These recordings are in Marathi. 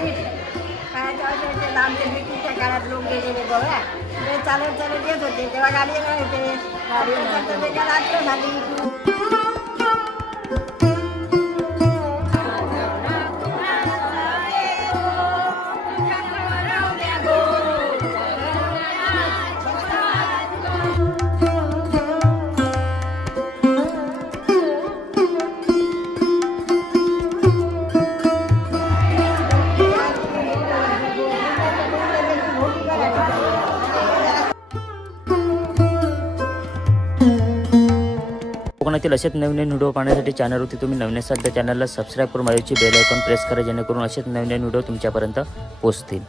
सांगितलं काय तेव्हा लांबच्या ब्रिटिशच्या काळात लोक गेलेले गोव्या ते चालत चालत येत होते तेव्हा गाडी नाही होते गाडी रात्र झाली. कोकणातील असेच नवीन व्हिडिओ पाहण्यासाठी चॅनलवरती तुम्ही नवीन असाल तर चॅनलला सबस्क्राईब करून माझ्याची बेल आयकॉन प्रेस करा जेणेकरून असेच नवीन व्हिडिओ तुमच्यापर्यंत पोहोचतील.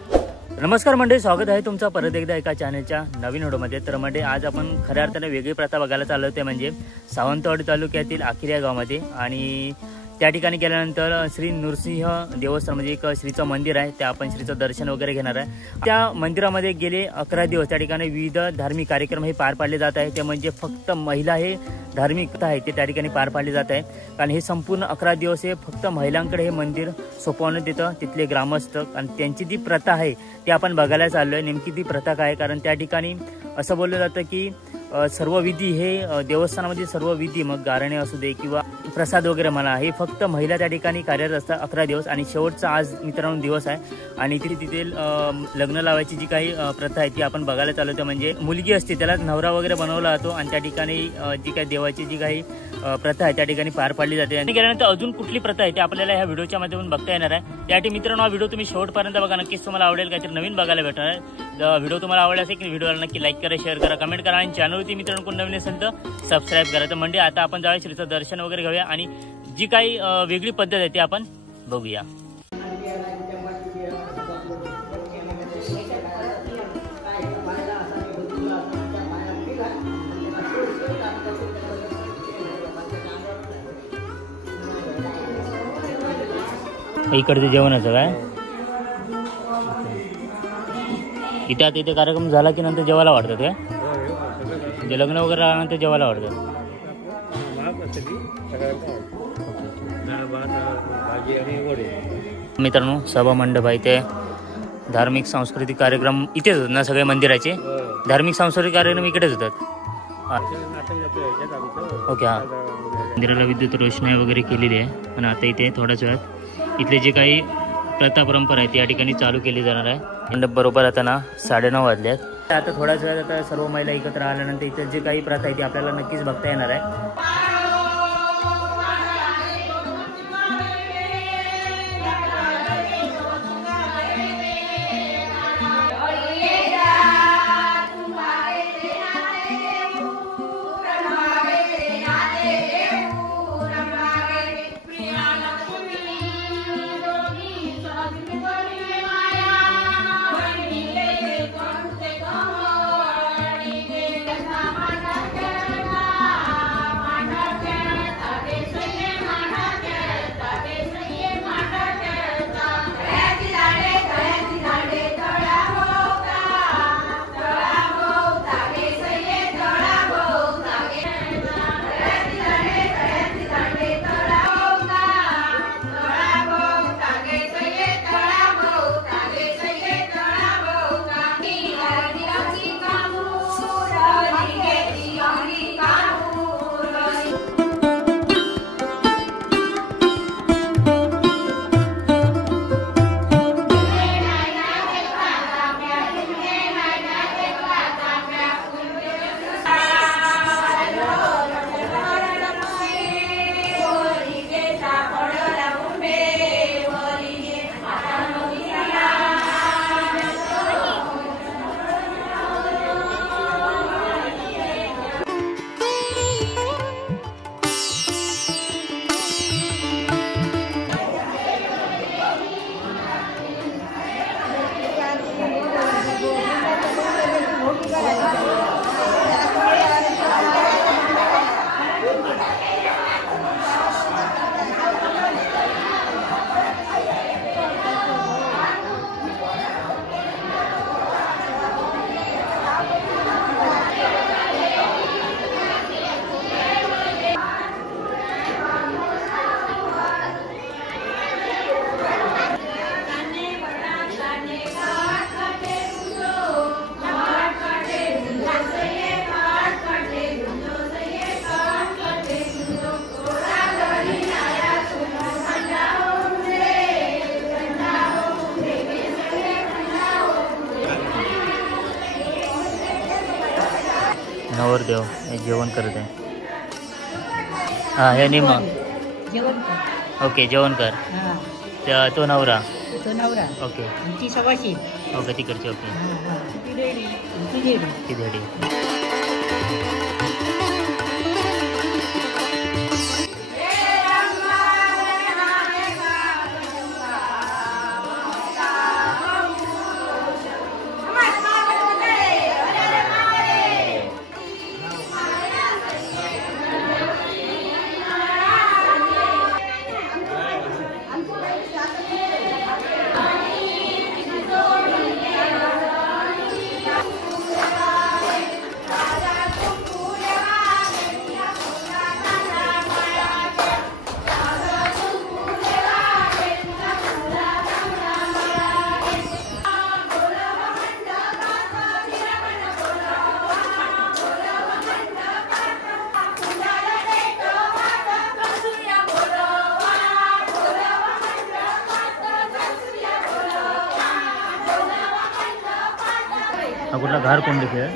नमस्कार मंडळी, स्वागत आहे तुमचं परत एकदा एका चॅनलच्या नवीन व्हिडिओमध्ये. तर मंडळी आज आपण खऱ्या अर्थाने वेगळी प्रथा बघायला चाललो होते म्हणजे सावंतवाडी तालुक्यातील आखिर या गावामध्ये. आणि त्या ठिकाणी गेल्यानंतर श्री नृसिंह देवस्थान म्हणजे एक श्रीचं मंदिर आहे, त्या आपण श्रीचं दर्शन वगैरे घेणार आहे. त्या मंदिरामध्ये गेले 11 दिवस त्या ठिकाणी विविध धार्मिक कार्यक्रम हे पार पाडले जात आहे. ते म्हणजे फक्त महिला हे धार्मिकता आहे ते त्या ठिकाणी पार पाडले जात आहे. कारण हे संपूर्ण 11 दिवस हे फक्त महिलांकडे हे मंदिर सोपवण्यात येतं तिथले ग्रामस्थ. आणि त्यांची जी प्रथा आहे ती आपण बघायला चाललो आहे. नेमकी ती प्रथा काय, कारण त्या ठिकाणी असं बोललं जातं की सर्व विधी हे देवस्थानामध्ये सर्व विधी मग गारणे असू दे किंवा प्रसाद वगैरे म्हणा हे फक्त महिला त्या ठिकाणी कार्यरत असतात 11 दिवस. आणि शेवटचा आज मित्रांनो दिवस आहे आणि तिथे लग्न लावायची जी काही प्रथा आहे ती आपण बघायला चालू होते. म्हणजे मुलगी असते त्याला नवरा वगैरे बनवला जातो आणि त्या ठिकाणी जी काही देवाची जी काही प्रथा आहे त्या ठिकाणी पार पाडली जाते. आणि गेल्यानंतर अजून कुठली प्रथा आहे ते आपल्याला ह्या व्हिडिओच्या माध्यमातून बघता येणार आहे. त्यासाठी मित्रांनो हा व्हिडिओ तुम्ही शेवटपर्यंत बघा, नक्कीच तुम्हाला आवडेल, काहीतरी नवीन बघायला भेटणार आहे. व्हिडिओ तुम्हाला आवडला असेल की व्हिडिओला नक्की लाईक करा, शेअर करा, कमेंट करा आणि चॅनलवरती मित्रांनो कोण नवीन असेल तर सबस्क्राईब करा. तर म्हणजे आता आपण जाऊया श्रीचं दर्शन वगैरे घेऊया आणि जी काही वेगळी पद्धत आहे ती आपण बघूया. इकडचे जेवणाचं काय इथे आता इथे कार्यक्रम झाला की नंतर जेवायला वाटतात काय, म्हणजे लग्न वगैरे आल्यानंतर जेवायला वाटतात. मित्रांनो सभा मंडप आहे ते धार्मिक सांस्कृतिक कार्यक्रम इथेच होतात ना, सगळे मंदिराचे धार्मिक सांस्कृतिक कार्यक्रम इकडेच होतात. ओके हा, मंदिराला विद्युत रोषणाई वगैरे केलेली आहे. पण आता इथे थोड्याच वेळात इथले जे काही प्रथा परंपरा आहे त्या ठिकाणी चालू केली जाणार आहे. मंडप बरोबर आता ना 9:30 वाजल्यात. आता थोड्याच वेळात आता सर्व महिला एकत्र आल्यानंतर इथे जे काही प्रथा आहे ती आपल्याला नक्कीच बघता येणार आहे. नवरदेव हे जेवण करत आहे. हां हे निम जेवण ओके जेवण कर. तो नवरा तो नवरा ओके ती सवाशी ओके तिकडची ओके ती धेडी. हा कुठला घार कोण दिसतोय?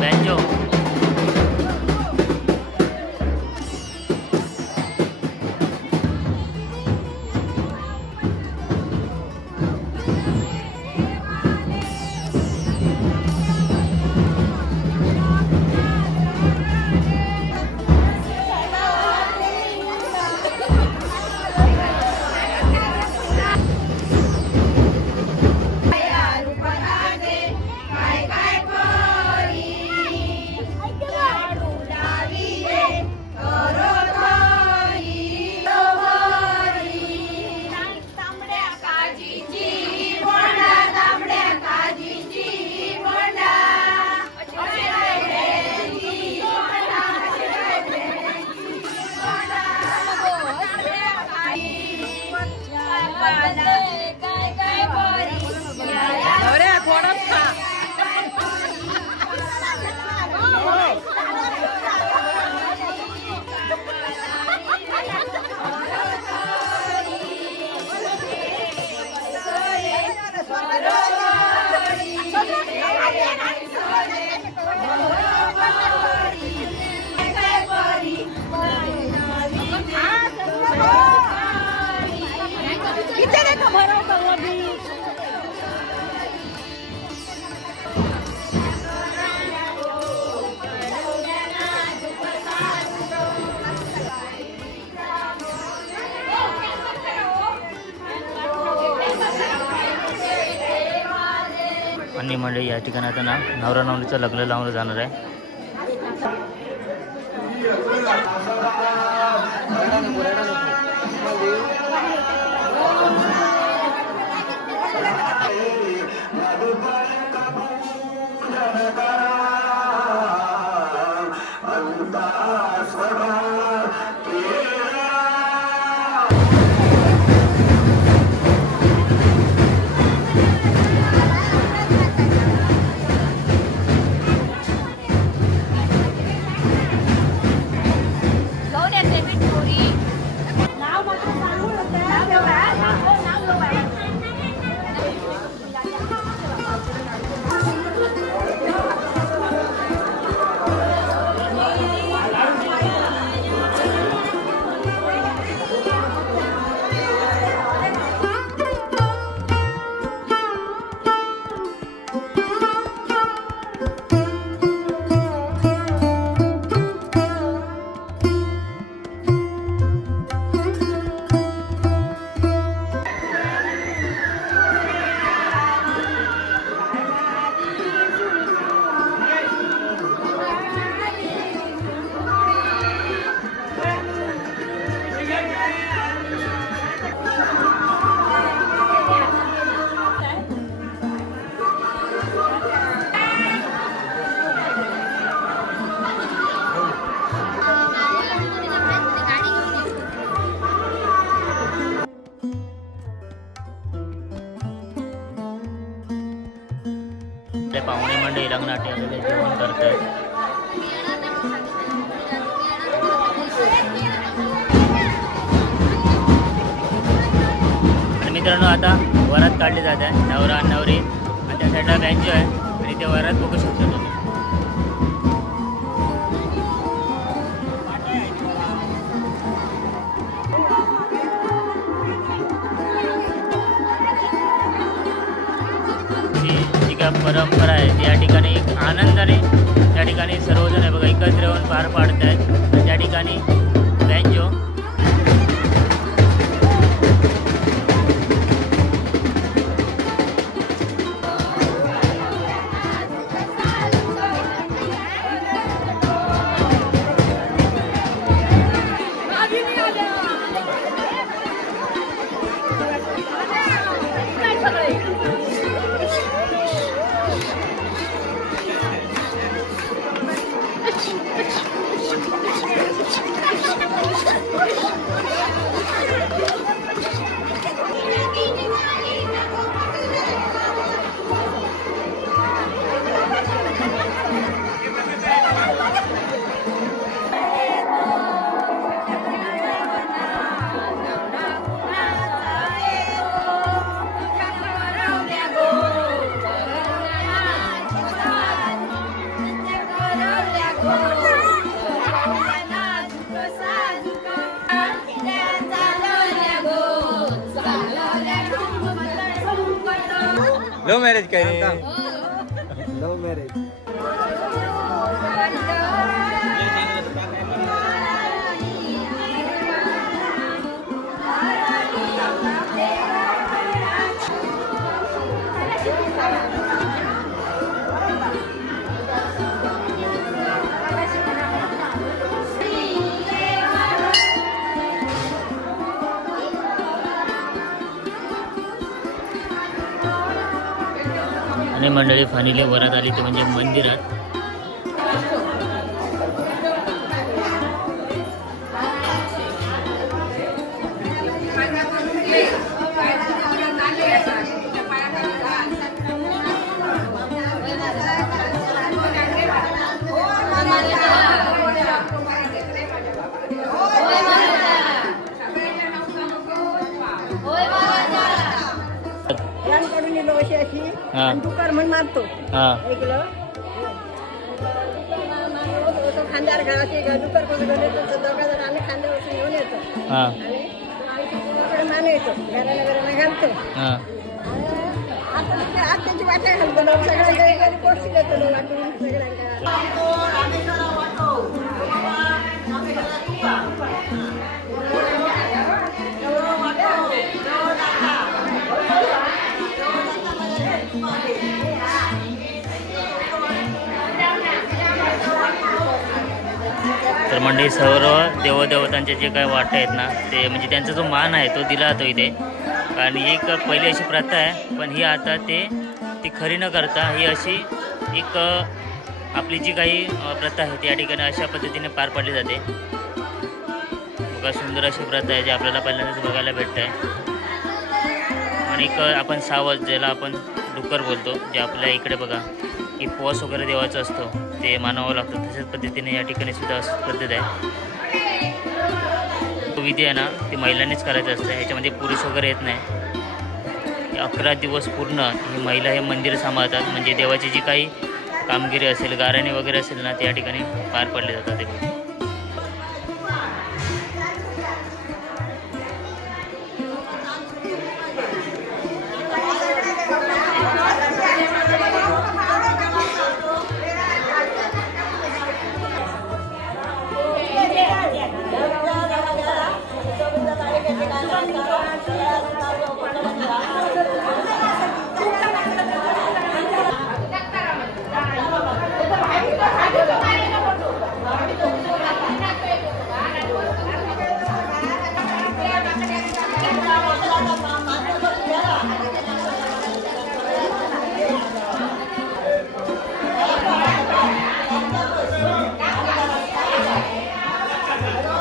बँजो आणि मंडळी या ठिकाणी आता ना नवरा नवरीचं लग्न लावलं जाणार आहे. लग्नासाठी आलेले जेवण करतात. आणि मित्रांनो आता वरात काढली जात आहे. नवरा नवरी आणि त्या साईडला बँजो आहे आणि ते वरात बघू शकता तुम्ही. जी काय परंपरा आहे त्या ठिकाणी एक आनंदाने त्या ठिकाणी सर्वजण आहे बघा एकत्र येऊन पार पाडत आहेत. त्या ठिकाणी बँजो लव्ह मॅरेज काय लव्ह मॅरेज आणि मंडळी फायनली वरात आली ते म्हणजे मंदिरात. दुकर म्हणून मारतो ऐकलं खांद्यावर घालायचे दुकर करून घेऊन येतो. दोघा जण आम्ही खांद्यावर घेऊन येतो आणि मान येतो घराला घराला घालतो. आता आत्याची वाट्या घालतो सगळ्यांच्या पोस्टी देतो वाटून सगळ्यांना. तर मंडळी सर्व देवदेवतांचे जे काही वाटे आहेत ना ते म्हणजे त्यांचा जो मान आहे तो दिला जातो इथे. कारण एक पहिली अशी प्रथा आहे पण ही आता ती खरी न करता ही अशी एक आपली जी काही प्रथा आहे त्या ठिकाणी अशा पद्धतीने पार पाडली जाते. बघा सुंदर अशी प्रथा आहे जी आपल्याला पहिल्यांदाच बघायला भेटत आहे. आणि एक आपण सावज ज्याला आपण डुक्कर बोलतो जे आपल्या इकडे बघा की उपवास वगैरे देवाचा असतो ते मानावं लागतं. तशाच पद्धतीने या ठिकाणी सुद्धा पद्धत आहे. तो विधी आहे ना ती महिलांनीच करायचं असतं. ह्याच्यामध्ये पुरुष वगैरे येत नाही. 11 दिवस पूर्ण ही महिला हे मंदिर सांभाळतात. म्हणजे देवाची जी काही कामगिरी असेल गाराणी वगैरे असेल ना त्या ठिकाणी पार पडले जातात. ते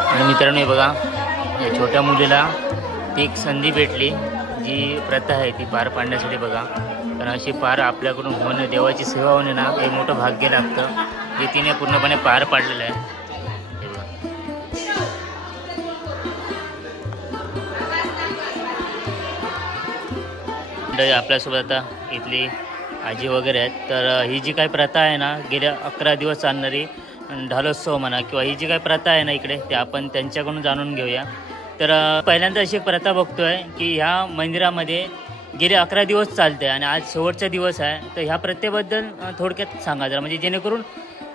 आणि मित्रांनो हे बघा या छोट्या मुलीला ती एक संधी भेटली जी प्रथा आहे ती पार पाडण्यासाठी. बघा पण अशी पार आपल्याकडून होणं, देवाची सेवा होणे ना, हे मोठं भाग्य लागतं, जे तिने पूर्णपणे पार पाडलेलं आहे. हे बघा. मंडळी आपल्यासोबत आता इथली आजी वगैरे आहेत. तर ही जी काही प्रथा आहे ना, गेल्या 11 दिवस चालणारी ढालोत्सव म्हणा किंवा ही जी काही प्रथा आहे ना इकडे, ते आपण त्यांच्याकडून जाणून घेऊया. तर पहिल्यांदा अशी एक प्रथा बघतोय की ह्या मंदिरामध्ये गेले 11 दिवस चालते आणि आज शेवटचा दिवस आहे. तर ह्या प्रथेबद्दल थोडक्यात सांगा जरा, म्हणजे जेणेकरून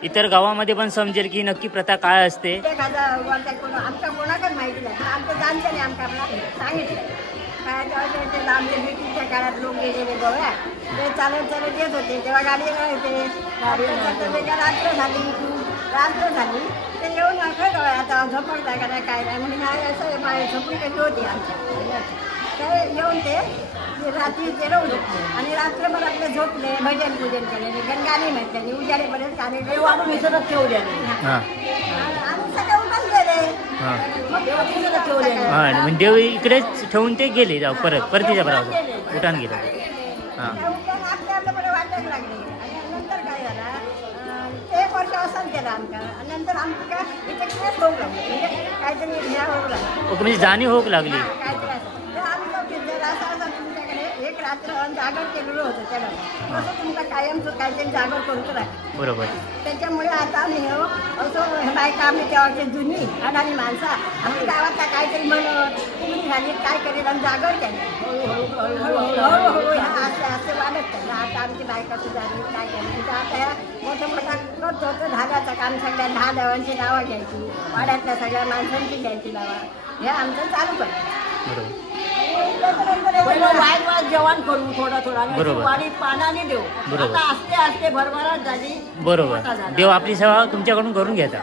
इतर गावामध्ये पण समजेल की नक्की प्रथा काय असते. आमच्या कोणाकडे माहिती नाही, आमचं जाणतं नाही, आमच्या सांगितलं काय ते आमच्या ब्रिटिशच्या काळात लोक गेलेले गोव्या, ते चालत येत होते तेव्हा गाडी नाही होते, रात्र झाली ते येऊन खरं आता झोपडता का नाही काय नाही म्हणून असं झोपडी कशी होती आमच्या ते येऊन ते रात्री ते रवले आणि रात्रभर आपले झोपले, भजन पूजन केले, गाणी म्हटले, उजाडेपर्यंत आणि देव आणून विसरत ठेवले आणि सगळं उठान म्हणजे देव इकडेच ठेवून ते गेले जाऊ परत परतीच्या बरोबर उठान गेलं. हां आपल्याकडे वाटायला लागले आणि नंतर काय झालं, 1 वर्ष असं केलं आमच्या आणि नंतर आमच्या इथे केस होऊ लागले, म्हणजे काहीतरी ह्या होऊ लागलं, म्हणजे जाणीव होऊ लागली. काहीतरी असं तुमच्याकडे एक रात्र जागर केलेलं होतं त्याला, असं तुमचा कायमचं काहीतरी जागर करून राहतो. बरोबर. त्याच्यामुळे आता मी असं बायका आम्ही तेव्हाची जुनी अडाणी माणसं आम्ही गावातला काहीतरी म्हणत तुम्ही झाली काय करेल आणि जागर केली हळूहळू असे असे वाढत केलं. आता आमची बायका सुधारली काय केली, आता ह्या मोठं मोठा करत होतं धागाचं काम, सगळ्या 10 देवांची नावं घ्यायची, वाड्यातल्या सगळ्या माणसांची घ्यायची नावं, हे आमचं चालू करतो. वाईट जेवण करू थोडं वाडी पानाने देऊ, आता असते असते भरभराट झाली. बरोबर. देव आपली सेवा तुमच्याकडून करून घेता.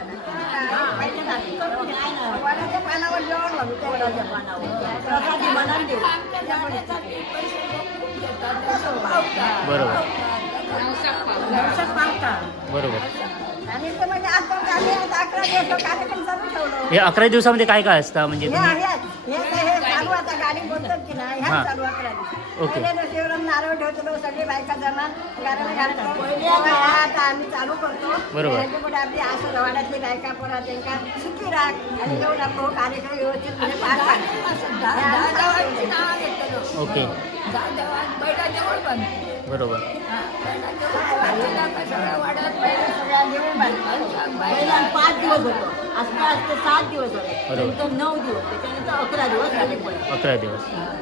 वाड्याच्या पानावर जेवण घालू, तेवढ्याच्या पानावर प्रसादी बनान देऊ. बरोबर बरोबर. आणि ते म्हणजे आपण आम्ही 11 दिवस कार्यक्रम चालू ठेवलो. हे 11 दिवसामध्ये काय काय असतं म्हणजे तुम्ही? हे चालू आता गाडी बोलतात की नाही, ह्या चालू 11 दिवस. ओके. शिवराम नारळ ठेवतो, सगळे बायका जमा गाड्याला घालतात. आता आम्ही चालू करतो. बरोबर. पुढे आपली असं वाड्यातली बायका पुन्हा त्यांना सुखी राख आणि येऊन आपण कार्यक्रम व्यवस्थित म्हणजे पार पाडतो. ओके. बरोबर. पहिला 5 दिवस होतो, असते 7 दिवस होते, नंतर 9 दिवस, त्याच्यानंतर 11 दिवस झाले. 11 दिवस.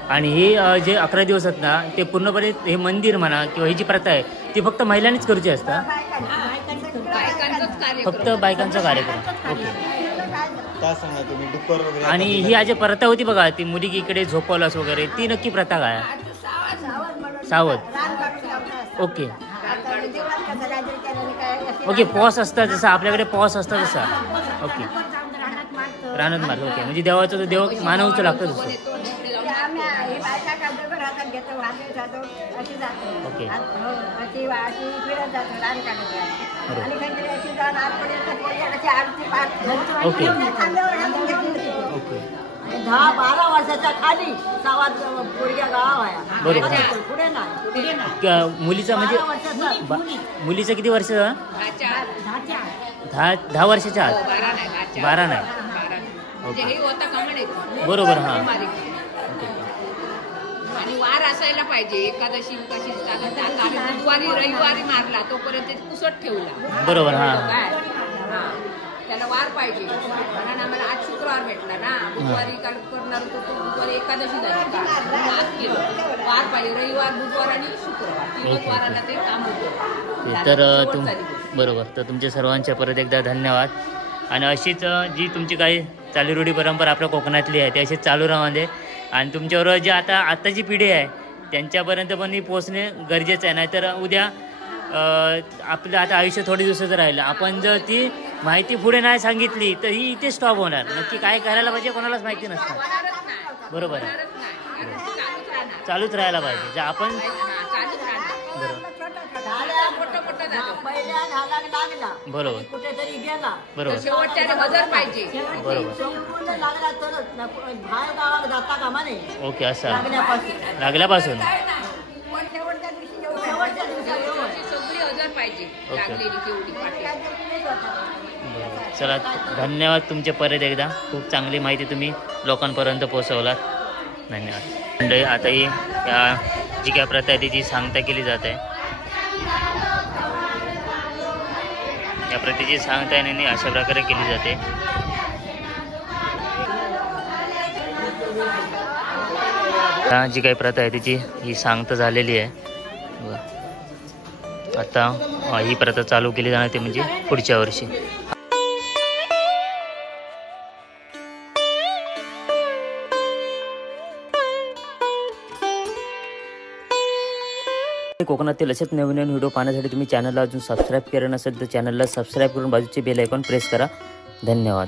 आणि हे जे 11 दिवस आहेत ना, ते पूर्णपणे हे मंदिर म्हणा किंवा ही जी प्रथा आहे ती फक्त महिलांनीच करूची असतात, फक्त बायकांचा कार्यक्रम. ओके. काय सांगा तुम्ही डुक्कर वगैरे? आणि ही आज प्रथा होती बघा, ती मुली इकडे झोपवलास वगैरे, ती नक्की प्रथा काय? सावध. Okay okay. पॉस असतात जसं आपल्याकडे पॉस असतात तसा. ओके. रानात मार. ओके. म्हणजे देवाचं तर देव मानवचं लागतं तसं. ओके. ओके. ओके. 10-12 वर्षाच्या खाली सावात पोरग्या गाव आहे. बरोबर. पुढे नाही. मुलीचा म्हणजे मुलीचं किती वर्ष? 10 वर्षाच्या आत. 12 नाही. बरोबर. हां. आणि वार असायला पाहिजे. एकादशी कशी बुधवारी रविवारी मारला तोपर्यंत पुसट ठेवला. बरोबर. हां. त्याला वार पाहिजे. कारण आम्हाला आज शुक्रवार भेटला ना, बुधवारी काल करणार होतो तो बुधवारी एकादशी झाली, आज केलं. वार पाहिजे, रविवार बुधवार आणि शुक्रवार 3 वाराला ते काम होतं. तर बरोबर. तर तुमच्या सर्वांच्या परत एकदा धन्यवाद. आणि अशीच जी तुमची काही चालीरूढी परंपरा आपल्या कोकणातली आहे ती अशीच चालू राहते. आणि तुमच्याबरोबर जी आताची पिढी आहे त्यांच्यापर्यंत पण ही पोचणे गरजेचं आहे. नाहीतर उद्या आपलं आता आयुष्य थोडे दिवसाचं राहिलं, आपण जर ती माहिती पुढे नाही सांगितली तर ही इथे स्टॉप होणार. नक्की काय करायला पाहिजे कोणालाच माहिती नसतं. बरोबर आहे. चालूच राहायला पाहिजे. जर आपण बरोबर कुठेतरी गेला बरोबर शेवटच्या बदल पाहिजे. बरोबर. लागला तरच बाहेर गावाला जाता कामा नाही. ओके. असं लागल्यापासून सगळी हजर पाहिजे लागलेली तेवढी पाठी. चला धन्यवाद तुमचे परत एकदा. खूप चांगली माहिती तुम्ही लोकांपर्यंत पोहोचवलात. धन्यवाद. मंडळी आता ही या जी काय प्रथा आहे तिची सांगता केली जात आहे. या प्रथेची सांगता येणे अशा प्रकारे केली जाते. जी काही प्रथा आहे तिची ही सांगता झालेली आहे. आता ही प्रथा चालू केली जाणार ते म्हणजे पुढच्या वर्षी. कोकणातील असेच नवीन नवीन व्हिडिओ पाहण्यासाठी तुम्ही चॅनलला अजून सबस्क्राईब केलं नसेल तर चॅनलला सबस्क्राईब करून बाजूचे बेल आयकॉन प्रेस करा. धन्यवाद.